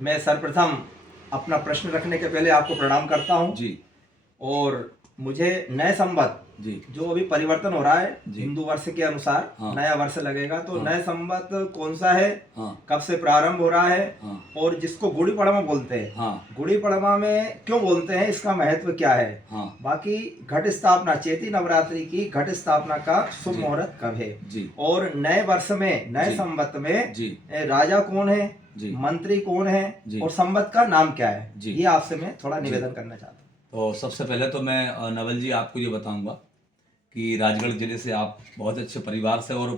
मैं सर्वप्रथम अपना प्रश्न रखने के पहले आपको प्रणाम करता हूँ जी और मुझे नए संवत जी जो अभी परिवर्तन हो रहा है जी। हिंदू वर्ष के अनुसार हाँ। नया वर्ष लगेगा तो हाँ। नए संवत कौन सा है, हाँ कब से प्रारंभ हो रहा है हाँ और जिसको गुड़ी पड़वा बोलते हैं, हाँ गुड़ी पड़वा में क्यों बोलते हैं, इसका महत्व क्या है। हाँ बाकी घट स्थापना चैती नवरात्रि की घट स्थापना का शुभ जी। मुहूर्त कब है जी और नए वर्ष में नए जी। संवत में जी राजा कौन है, जी मंत्री कौन है जी। और संवत का नाम क्या है, जी। ये आपसे मैं थोड़ा निवेदन करना चाहता हूँ। तो सबसे पहले तो मैं नवल जी आपको ये बताऊंगा कि राजगढ़ जिले से आप बहुत अच्छे परिवार से और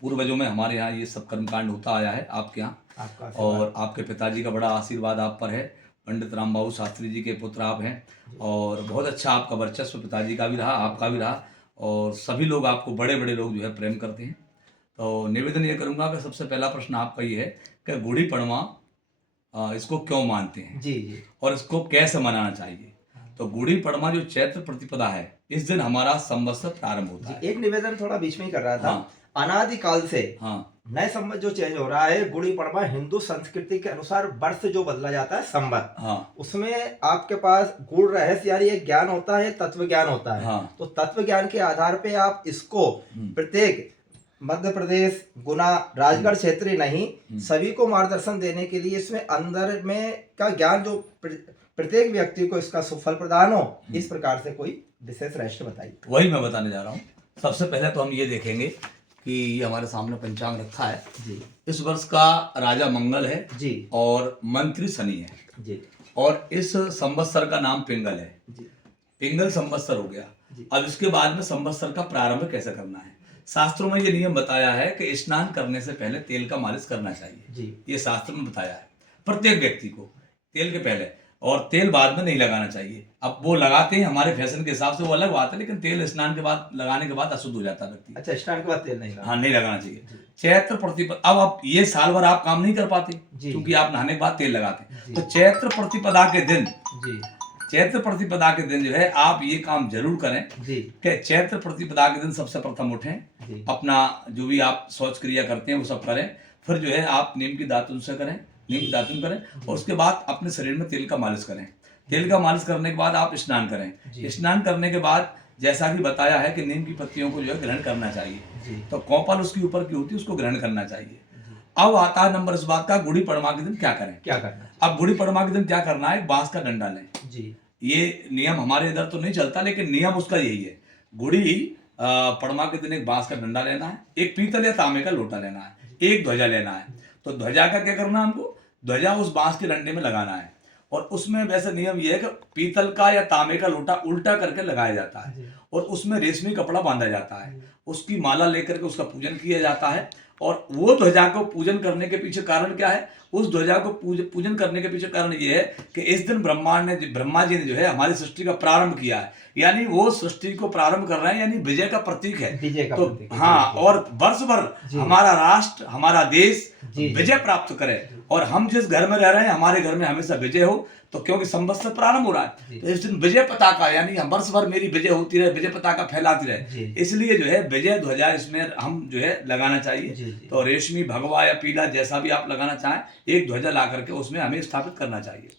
पूर्वजों में हमारे यहाँ ये सब कर्मकांड होता आया है आपके यहाँ, आपका आशीर्वाद। और आपके पिताजी का बड़ा आशीर्वाद आप पर है। पंडित रामबाबू शास्त्री जी के पुत्र आप हैं और बहुत अच्छा आपका वर्चस्व पिताजी का भी रहा, आपका भी रहा, और सभी लोग आपको, बड़े बड़े लोग जो है प्रेम करते हैं। तो निवेदन ये करूँगा कि सबसे पहला प्रश्न आपका ये है कि गुड़ी पड़वा इसको क्यों मानते हैं जी जी और इसको कैसे मनाना चाहिए। तो गुड़ी पड़वा जो चैत्र प्रतिपदा है, इस दिन हमारा संवत्सर प्रारंभ होता है। एक निवेदन थोड़ा बीच में ही कर रहा था। हाँ। अनादिकाल से हाँ नए संवत जो चेंज हो रहा है, गुड़ी पड़वा हिंदू संस्कृति के अनुसार वर्ष जो बदला जाता है संवत, हाँ उसमें आपके पास गुड़ रहस्य यानी एक ज्ञान होता है, तत्व ज्ञान होता है। हाँ। तो तत्व ज्ञान के आधार पे आप इसको प्रत्येक मध्य प्रदेश, गुना, राजगढ़ क्षेत्रीय नहीं, सभी को मार्गदर्शन देने के लिए इसमें अंदर में का ज्ञान जो प्रत्येक व्यक्ति को इसका सुफल प्रदान हो, इस प्रकार से कोई विशेष रहस्य बताइए। वही मैं बताने जा रहा हूँ। सबसे पहले तो हम ये देखेंगे कि ये हमारे सामने पंचांग रखा है जी। इस वर्ष का राजा मंगल है जी और मंत्री शनि है जी और इस संवत्सर का नाम पिंगल है जी। पिंगल संवत्सर हो गया। अब इसके बाद में संवत्सर का प्रारंभ कैसे करना है, शास्त्रों में ये नियम बताया है कि स्नान करने से पहले तेल का मालिश करना चाहिए जी। ये शास्त्र में बताया है प्रत्येक व्यक्ति को, तेल के पहले, और तेल बाद में नहीं लगाना चाहिए। अब वो लगाते हैं हमारे फैशन के हिसाब से, वो अलग बात है, लेकिन तेल स्नान के बाद लगाने के बाद अशुद्ध हो जाता है व्यक्ति। अच्छा, स्नान के बाद तेल नहीं लगाना। हाँ, नहीं लगाना चाहिए। चैत्र प्रतिपदा, अब आप ये साल भर आप काम नहीं कर पाते क्योंकि आप नहाने के बाद तेल लगाते, तो चैत्र प्रतिपदा के दिन, चैत्र प्रतिपदा के दिन जो है आप ये काम जरूर करें कि चैत्र प्रतिपदा के दिन सबसे प्रथम उठें, अपना जो भी आप शौच क्रिया करते हैं वो सब करें, फिर जो है आप नीम की दातुन से करें, नीम की दातुन करें, और उसके बाद अपने शरीर में तेल का मालिश करें। तेल का मालिश करने के बाद आप स्नान करें। स्नान करने के बाद जैसा कि बताया है कि नीम की पत्तियों को जो है ग्रहण करना चाहिए, तो कौपल उसकी ऊपर की होती है उसको ग्रहण करना चाहिए। अब आता है नंबर इस बात का, गुड़ी पड़वा के दिन क्या करें, क्या करना। अब गुड़ी पड़वा के दिन क्या करना है, बांस का डंडा लें जी। ये नियम हमारे इधर तो नहीं चलता, लेकिन नियम उसका यही है। गुड़ी पड़वा के दिन एक बांस का डंडा लेना है, एक पीतल या तांबे का लोटा लेना है, एक ध्वजा लेना है। तो ध्वजा का क्या करना है, हमको ध्वजा उस बांस के डंडे में लगाना है, और उसमें वैसे नियम ये है कि पीतल का या तांबे का लोटा उल्टा करके लगाया जाता है और उसमें रेशमी कपड़ा बांधा जाता है, उसकी माला लेकर के उसका पूजन किया जाता है। और वो ध्वजा को पूजन करने के पीछे कारण क्या है, उस ध्वजा को पूजन करने के पीछे कारण ये है कि इस दिन ब्रह्मा जी ने जो है हमारी सृष्टि का प्रारंभ किया है, यानी वो सृष्टि को प्रारंभ कर रहे हैं, यानी विजय का प्रतीक है। तो हाँ, और वर्ष भर हमारा राष्ट्र, हमारा देश विजय प्राप्त करे, और हम जिस घर में रह रहे हैं हमारे घर में हमेशा विजय हो। तो क्योंकि संवत्सर प्रारंभ हो रहा है, तो इस दिन विजय पताका, यानी हम वर्ष भर मेरी विजय होती रहे, विजय पताका फैलाती रहे, इसलिए जो है विजय ध्वजा इसमें हम जो है लगाना चाहिए। तो रेशमी, भगवा या पीला जैसा भी आप लगाना चाहें, एक ध्वजा ला करके उसमें हमें स्थापित करना चाहिए।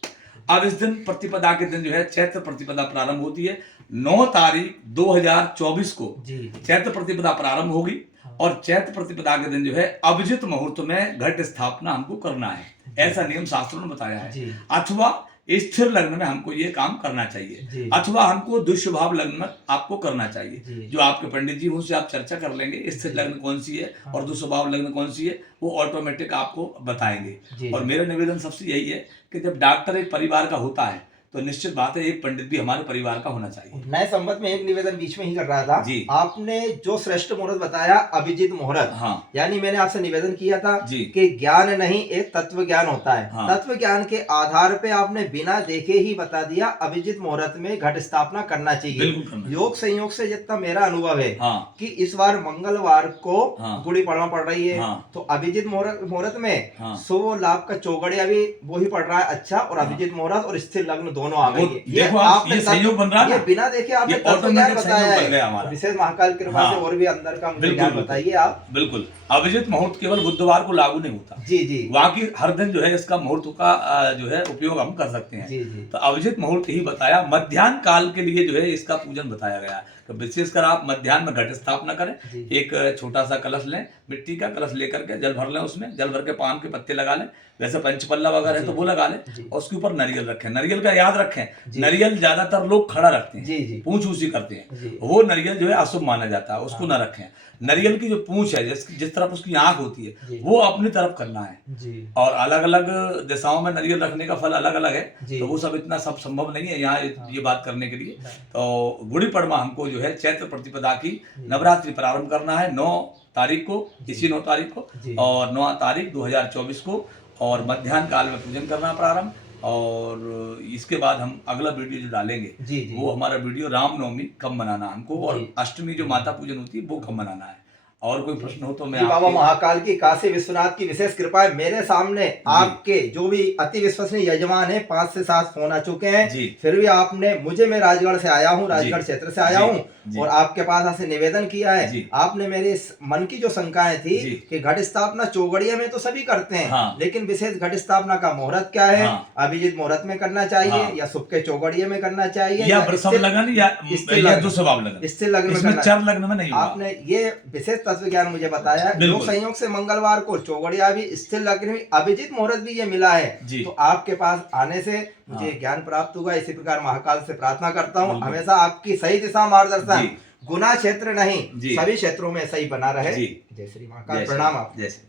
अब इस दिन प्रतिपदा के दिन जो है चैत्र प्रतिपदा प्रारंभ होती है। 9 तारीख 2024 को चैत्र प्रतिपदा प्रारंभ होगी, और चैत्र प्रतिपदा के दिन जो है अभिजित मुहूर्त में घट स्थापना हमको करना है, ऐसा नियम शास्त्रों ने बताया है। अथवा स्थिर लग्न में हमको ये काम करना चाहिए, अथवा हमको दुष्भाव लग्न में आपको करना चाहिए। जो आपके पंडित जी उनसे आप चर्चा कर लेंगे स्थिर लग्न कौन सी है और दुष्भाव लग्न कौन सी है, वो ऑटोमेटिक आपको बताएंगे। और मेरा निवेदन सबसे यही है कि जब डॉक्टर एक परिवार का होता है तो निश्चित बात है एक पंडित भी हमारे परिवार का होना चाहिए। नए संवत में एक निवेदन बीच में ही कर रहा था जी। आपने जो श्रेष्ठ मुहूर्त बताया अभिजीत मुहूर्त, हाँ। यानी मैंने आपसे निवेदन किया था कि ज्ञान नहीं एक तत्व ज्ञान होता है, हाँ। तत्व ज्ञान के आधार पे आपने बिना देखे ही बता दिया अभिजीत मुहूर्त में घट स्थापना करना चाहिए। योग संयोग से जितना मेरा अनुभव है, हाँ। कि इस बार मंगलवार को गुड़ी पड़वा पड़ रही है, हाँ। तो अभिजीत मुहूर्त में शुभ लाभ का चौगड़िया भी वो ही पड़ रहा है अच्छा, और अभिजीत मुहूर्त और स्थिर लग्न दोनों आ गई है। देखो आप, ये संयोग बन रहा है ये ना, बिना देखे आपने ये तत्व ज्ञान ऑटोमेटिक बताया संयोग बन गया है। हमारा। विशेष महाकाल कृपा हाँ। से और भी अंदर का मुझे बिल्कुल, ज्ञान बिल्कुल। बताइए आप। बिल्कुल, अभिजित मुहूर्त केवल बुधवार को लागू नहीं होता, जी जी, बाकी हर दिन जो है इसका मुहूर्त का जो है उपयोग हम कर सकते हैं। जी जी, तो अभिजित मुहूर्त ही बताया, मध्याह्न काल के लिए जो है इसका पूजन बताया गया है। तो विशेषकर आप मध्याह्न में घट स्थापना करें, जी। एक छोटा सा कलश लें, मिट्टी का कलश लेकर के जल भर लें, उसमें जल भर के पान के पत्ते लगा लें, वैसे पंचपल्ला वगैरह है तो वो लगा लें, जी। और उसके ऊपर नारियल रखें। नारियल का याद रखें, जी। नारियल ज्यादातर लोग खड़ा रखते जी, जी। हैं, पूंछ ऊंची करते जी। हैं, वो नारियल जो है अशुभ माना जाता है, उसको ना रखें। नारियल की जो पूंछ है, जिस तरफ उसकी आंख होती है, जी। वो अपनी तरफ करना है। जी, और अलग अलग दिशाओं में नारियल रखने का फल अलग अलग है, जी। तो वो सब इतना सब संभव नहीं है यहाँ ये बात करने के लिए। तो गुड़ी पड़वा हमको जो है चैत्र प्रतिपदा की नवरात्रि प्रारंभ करना है 9 तारीख को, इसी 9 तारीख को, जी। और 9 तारीख 2024 को, और मध्याह्न काल में पूजन करना प्रारंभ। और इसके बाद हम अगला वीडियो जो डालेंगे, जी, जी। वो हमारा वीडियो रामनवमी कब मनाना हमको, और जी। अष्टमी जो माता पूजन होती है वो कब मनाना है। और कोई प्रश्न हो तो मैं जी, बाबा आपके महाकाल की काशी विश्वनाथ की विशेष कृपा है। मेरे सामने आपके जो भी अति विश्वसनीय यजमान है 5 से 7 फोन आ चुके हैं, जी। फिर भी आपने मुझे, मैं राजगढ़ से आया हूँ, राजगढ़ जी। क्षेत्र से आया जी। हूँ, जी। और आपके पास ऐसे निवेदन किया है। जी। आपने मेरे इस मन की जो शंकाएं थी जी। कि घट स्थापना चौगड़िया में तो सभी करते हैं, हाँ। लेकिन विशेष घट स्थापना का मुहूर्त क्या है, हाँ। अभिजीत मुहूर्त में करना चाहिए, हाँ। या शुभ के चौगड़िए में करना चाहिए, या वृषभ लगन या दुष्भाव लगन, स्थिर लग्न में इसमें करना चर लग्न में नहीं होगा। आपने ये विशेष तत्व ज्ञान मुझे बताया। जो बिल्कुल। संयोग से मंगलवार को चौगड़िया भी, स्थिर लग्न में अभिजीत मुहूर्त भी ये मिला है, जी। तो आपके पास आने से मुझे ज्ञान प्राप्त हुआ। इसी प्रकार महाकाल से प्रार्थना करता हूँ बिल्कुल। हमेशा आपकी सही दिशा मार्गदर्शन, जी। गुना क्षेत्र नहीं, जी। सभी क्षेत्रों में सही बना रहे। जी। जय श्री महाकाल, प्रणाम आप। जय श्री।